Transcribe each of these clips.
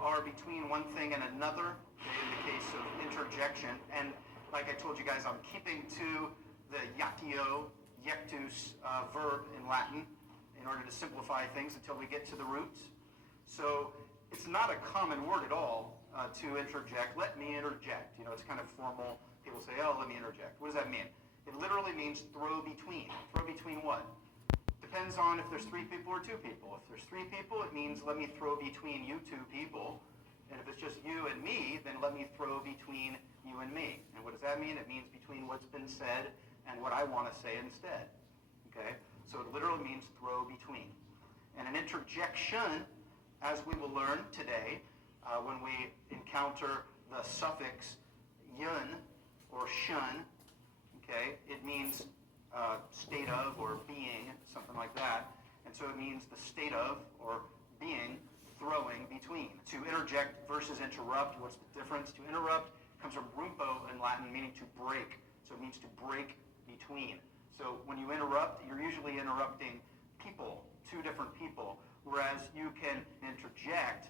are between one thing and another, okay, in the case of interjection. And like I told you guys, I'm keeping to the yatio, yectus verb in Latin in order to simplify things until we get to the roots. So it's not a common word at all to interject. Let me interject. You know, it's kind of formal. People say, oh, let me interject. What does that mean? It literally means throw between. Throw between what? Depends on if there's 3 people or 2 people. If there's 3 people, it means let me throw between you 2 people. And if it's just you and me, then let me throw between you and me. And what does that mean? It means between what's been said and what I want to say instead. Okay? So it literally means throw between. And an interjection, as we will learn today, when we encounter the suffix yun or shun, okay, it means state of or being, something like that. And so it means the state of or being throwing between. To interject versus interrupt, what's the difference? To interrupt comes from rumpo in Latin, meaning to break. So it means to break between. So when you interrupt, you're usually interrupting people, 2 different people, whereas you can interject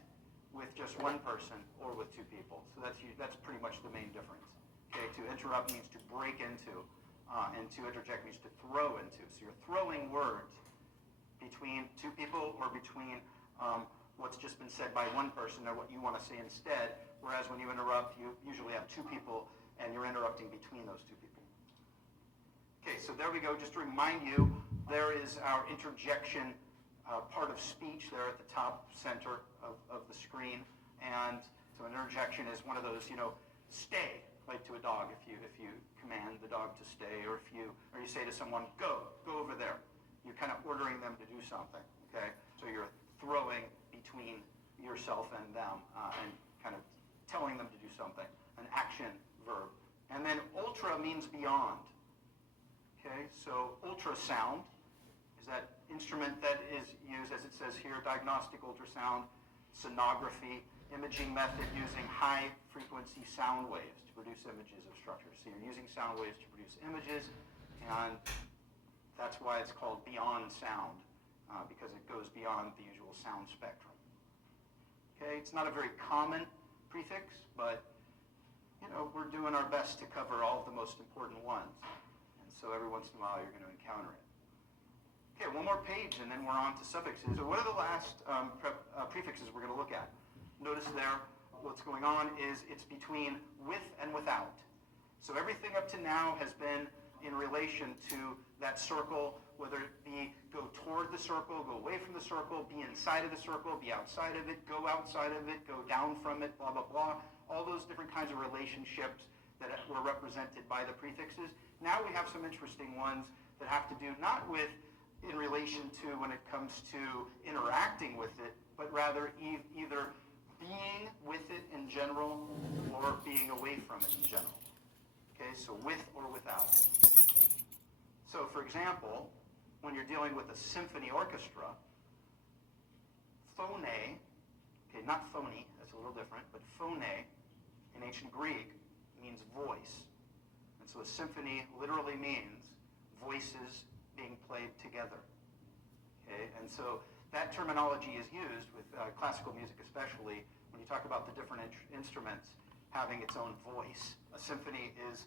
with just 1 person or with 2 people. So that's pretty much the main difference. Okay, to interrupt means to break into, and to interject means to throw into. So you're throwing words between 2 people or between what's just been said by 1 person or what you want to say instead, whereas when you interrupt, you usually have 2 people and you're interrupting between those 2 people. Okay, so there we go. Just to remind you, there is our interjection part of speech there at the top center of the screen. And so an interjection is one of those, you know, stay, like to a dog if you command the dog to stay, or you say to someone, go over there. You're kind of ordering them to do something, okay? So you're throwing between yourself and them and kind of telling them to do something, an action verb. And then ultra means beyond, okay? So ultrasound is that instrument that is used, as it says here, diagnostic ultrasound, sonography, imaging method using high-frequency sound waves to produce images of structures. So you're using sound waves to produce images, and that's why it's called beyond sound, because it goes beyond the usual sound spectrum. Okay, it's not a very common prefix, but you know, we're doing our best to cover all of the most important ones. And so every once in a while you're going to encounter it. Okay, 1 more page and then we're on to suffixes. So what are the last prefixes we're going to look at? Notice there what's going on is it's between with and without. So everything up to now has been in relation to that circle, whether it be go toward the circle, go away from the circle, be inside of the circle, be outside of it, go outside of it, go down from it, blah, blah, blah. All those different kinds of relationships that were represented by the prefixes. Now we have some interesting ones that have to do not with in relation to when it comes to interacting with it, but rather either being with it in general or being away from it in general. Okay, so with or without. So for example, when you're dealing with a symphony orchestra, phone, okay, not phony, that's a little different, but phone in ancient Greek means voice. And so a symphony literally means voices being played together. Okay, and so that terminology is used with classical music especially when you talk about the different instruments having its own voice. A symphony is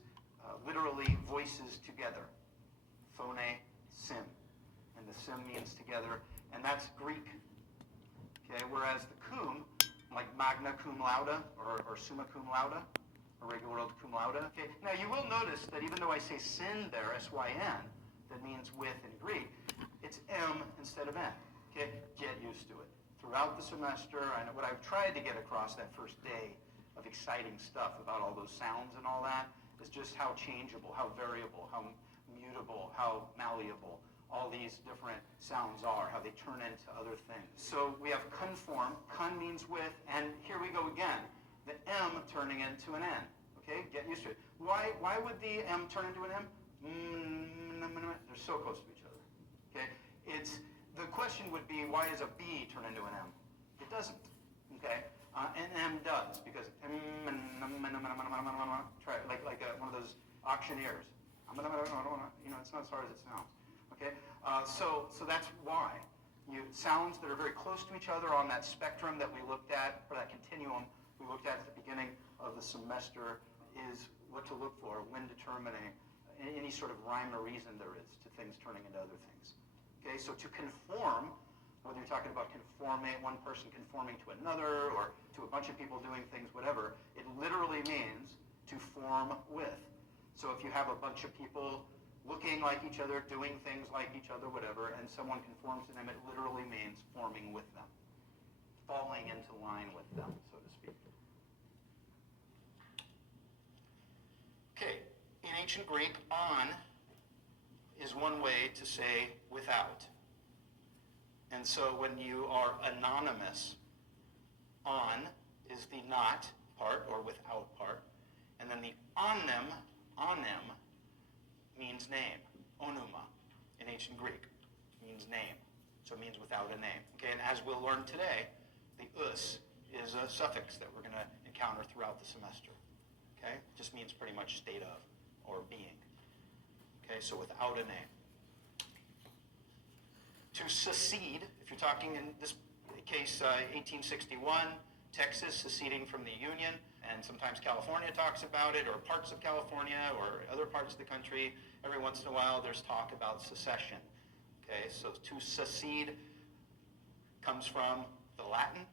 literally voices together. Phone, sim. And the sim means together, and that's Greek. Okay, whereas the cum, like magna cum laude or summa cum laude, or regular old cum laude. Okay, now you will notice that even though I say sin there, S-Y-N, that means with in Greek, it's M instead of N. Okay, get used to it. Throughout the semester, I know what I've tried to get across that first day of exciting stuff about all those sounds and all that is just how changeable, how variable, how mutable, how malleable all these different sounds are, how they turn into other things. So we have conform, con means with, and here we go again, the M turning into an N. Okay, get used to it. Why would the M turn into an M? They're so close to each other. Okay, the question would be, why does a B turn into an M? It doesn't. Okay, an M does, because try like one of those auctioneers. You know, it's not as hard as it sounds. Okay, so that's why. sounds that are very close to each other on that spectrum that we looked at, or that continuum we looked at the beginning of the semester, is what to look for when determining any sort of rhyme or reason there is to things turning into other things. Okay, so to conform, whether you're talking about conforming, one person conforming to another, or to a bunch of people doing things, whatever, it literally means to form with. So if you have a bunch of people looking like each other, doing things like each other, whatever, and someone conforms to them, it literally means forming with them, falling into line with them, so to speak. Okay, in ancient Greek, on is one way to say without. And so when you are anonymous, on is the not part, or without part, and then the onem means name. Onuma in ancient Greek means name. So it means without a name. Okay, and as we'll learn today, the us is a suffix that we're going to encounter throughout the semester. Okay, it just means pretty much state of or being. Okay, so without a name. To secede, if you're talking in this case, 1861, Texas seceding from the Union, and sometimes California talks about it, or parts of California, or other parts of the country. Every once in a while, there's talk about secession. Okay, so to secede comes from the Latin.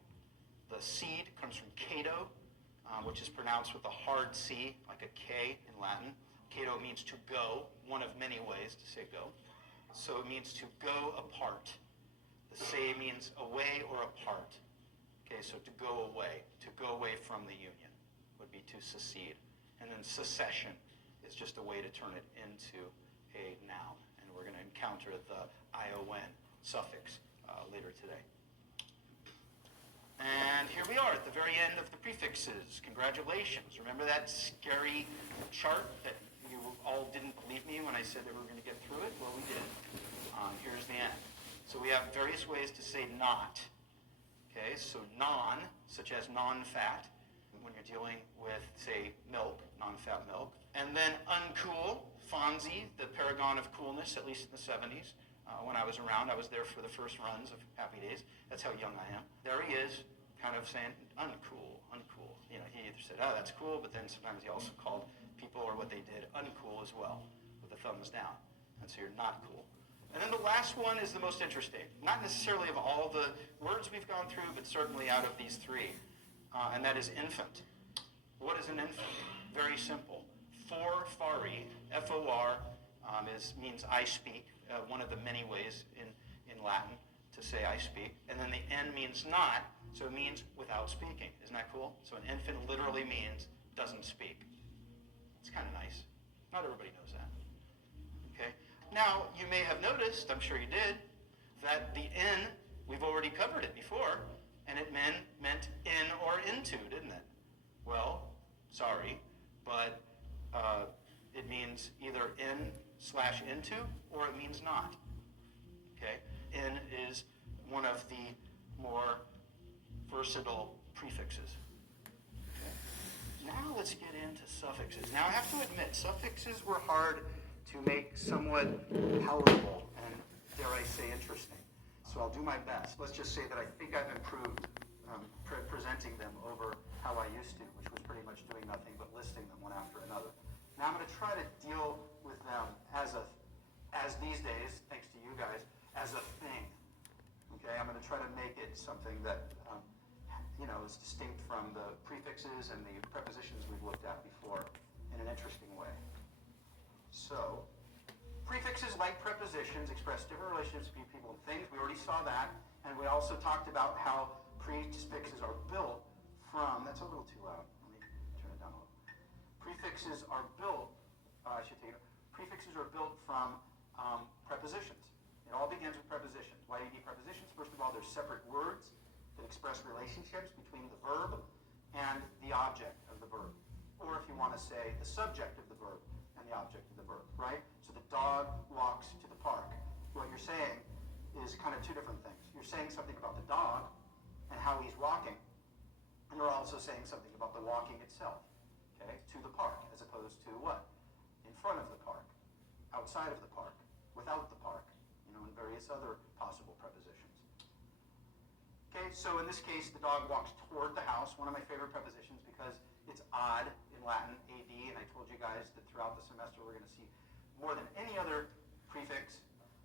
The seed comes from cato, which is pronounced with a hard C, like a K in Latin. Cato means to go, one of many ways to say go. So it means to go apart. The se means away or apart. Okay, so to go away from the Union would be to secede. And then secession is just a way to turn it into a noun. And we're going to encounter the ion suffix later today. And here we are at the very end of the prefixes. Congratulations. Remember that scary chart that you all didn't believe me when I said that we were going to get through it? Well, we did. Here's the end. So we have various ways to say not. Okay, so non, such as non-fat, when you're dealing with, say, milk, non-fat milk. And then uncool, Fonzie, the paragon of coolness, at least in the 70s. When I was around, I was there for the first runs of Happy Days. That's how young I am. There he is, kind of saying, uncool. You know, he either said, oh, that's cool, but then sometimes he also called people, or what they did, uncool as well, with the thumbs down. And so you're not cool. And then the last one is the most interesting. Not necessarily of all the words we've gone through, but certainly out of these three. And that is infant. What is an infant? Very simple. Fari, F-O-R, means I speak, one of the many ways in Latin to say I speak. And then the N means not, so it means without speaking. Isn't that cool? So an infant literally means doesn't speak. It's kind of nice. Not everybody knows that. Okay. Now, you may have noticed, I'm sure you did, that the N, we've already covered it before, and it meant in or into, didn't it? Well, sorry, but it means either in/into, or it means not. Okay? In is one of the more versatile prefixes. Okay? Now let's get into suffixes. Now I have to admit, suffixes were hard to make somewhat palatable and, dare I say, interesting. So I'll do my best. Let's just say that I think I've improved presenting them over how I used to, which was pretty much doing nothing but listing them one after another. Now I'm going to try to deal with them as these days, thanks to you guys, as a thing. Okay, I'm going to try to make it something that is distinct from the prefixes and the prepositions we've looked at before in an interesting way. So, prefixes, like prepositions, express different relationships between people and things. We already saw that, and we also talked about how prefixes are built from. That's a little too loud. Let me turn it down a little. Prefixes are built. Prefixes are built from prepositions. It all begins with prepositions. Why do you need prepositions? First of all, they're separate words that express relationships between the verb and the object of the verb. Or if you want to say the subject of the verb and the object of the verb, right? So the dog walks to the park. What you're saying is kind of two different things. You're saying something about the dog and how he's walking, and you're also saying something about the walking itself, okay, to the park, as opposed to what? In front of the park, outside of the park, without the park, and various other possible prepositions. Okay, so in this case, the dog walks toward the house, one of my favorite prepositions because it's odd in Latin, ad, and I told you guys that throughout the semester we're going to see more than any other prefix,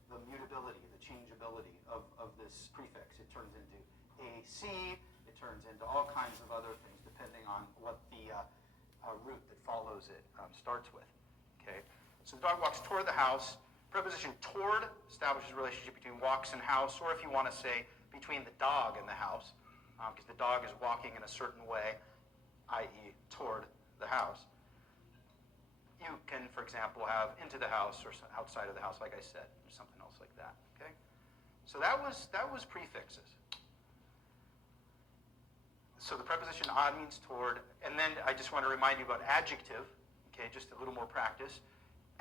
the mutability, the changeability of this prefix. It turns into ac, it turns into all kinds of other things depending on what the root that follows it starts with. Okay, so the dog walks toward the house. Preposition toward establishes a relationship between walks and house, or if you want to say between the dog and the house, because the dog is walking in a certain way, i.e. toward the house. You can, for example, have into the house or outside of the house, like I said, or something else like that. Okay, so that was prefixes. So the preposition odd means toward, and then I just want to remind you about adjective. Okay, just a little more practice.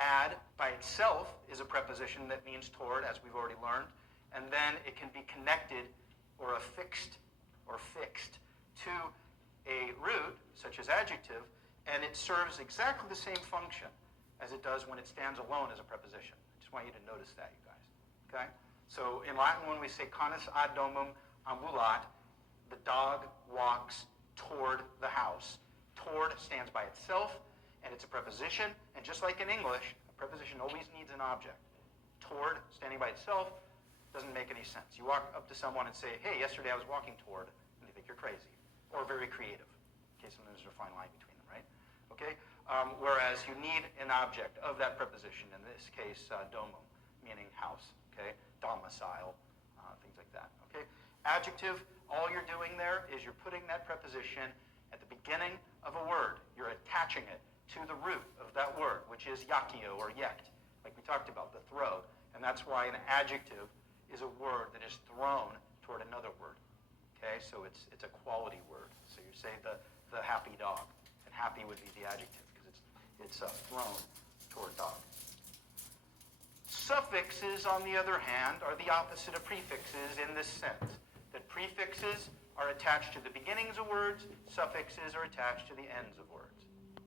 Add by itself is a preposition that means toward, as we've already learned, and then it can be connected or affixed or fixed to a root, such as adjective, and it serves exactly the same function as it does when it stands alone as a preposition. I just want you to notice that, you guys. Okay? So in Latin, when we say canis ad domum ambulat, the dog walks toward the house. Toward stands by itself, and it's a preposition, and just like in English, a preposition always needs an object. Toward, standing by itself, doesn't make any sense. You walk up to someone and say, hey, yesterday I was walking toward, and they think you're crazy, or very creative. Okay, sometimes there's a fine line between them, right? Okay, whereas you need an object of that preposition, in this case, domum, meaning house, okay, domicile, things like that, okay? Adjective, all you're doing there is you're putting that preposition at the beginning of a word. You're attaching it to the root of that word, which is yakio or yekt, like we talked about, the throw. And that's why an adjective is a word that is thrown toward another word. Okay, so it's a quality word. So you say the happy dog, and happy would be the adjective because it's thrown toward dog. Suffixes, on the other hand, are the opposite of prefixes in this sense, that prefixes are attached to the beginnings of words, suffixes are attached to the ends of